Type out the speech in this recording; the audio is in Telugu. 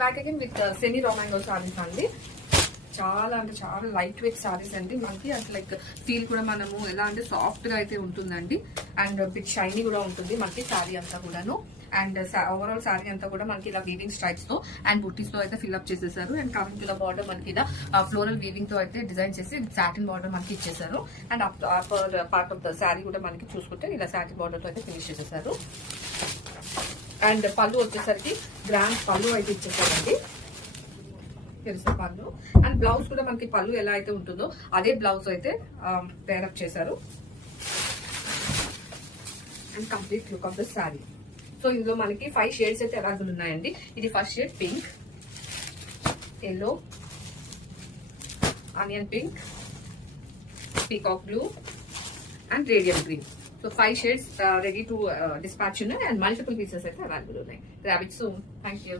బ్యాక్ అగైన్ విత్ సెమీ రొమాంగో సారీస్ అండి. చాలా అంటే చాలా లైట్ వెయిట్ సారీస్ అండి. మనకి అసలు లైక్ ఫీల్ కూడా మనము ఎలా అంటే సాఫ్ట్ గా అయితే ఉంటుందండి. అండ్ బిట్ షైనీ కూడా ఉంటుంది మనకి సారీ అంతా కూడాను. అండ్ ఓవరాల్ సారీ అంతా కూడా మనకి ఇలా వీవింగ్ స్ట్రైప్స్ తో అండ్ బుట్టీస్ తో అయితే ఫిల్అప్ చేసేసారు. And coming to the border మనకి ఇలా ఫ్లోరల్ వీవింగ్ తో అయితే డిజైన్ చేసి సాటిన్ బార్డర్ మనకి ఇచ్చేసారు. And upper part of the sorry కూడా మనకి చూసుకుంటే ఇలా సాటిన్ బార్డర్ తో అయితే ఫినిష్ చేసేసారు. అండ్ పళ్ళు వచ్చేసరికి గ్రాండ్ పళ్ళు అయితే ఇచ్చేసారండి. తెలుసు పళ్ళు. అండ్ బ్లౌజ్ కూడా మనకి పళ్ళు ఎలా అయితే ఉంటుందో అదే బ్లౌజ్ అయితే పేరప్ చేశారు. And complete look of the sorry. So ఇందులో మనకి 5 షేడ్స్ అయితే అవైలబుల్ ఉన్నాయండి. ఇది first shade pink, yellow, onion pink, peacock blue and radium green. So 5 shades ready to dispatch ఉన్నాయి. అండ్ మల్టిపుల్ పీసెస్ అయితే అవైలబుల్ ఉన్నాయి. Grab it soon. Thank you.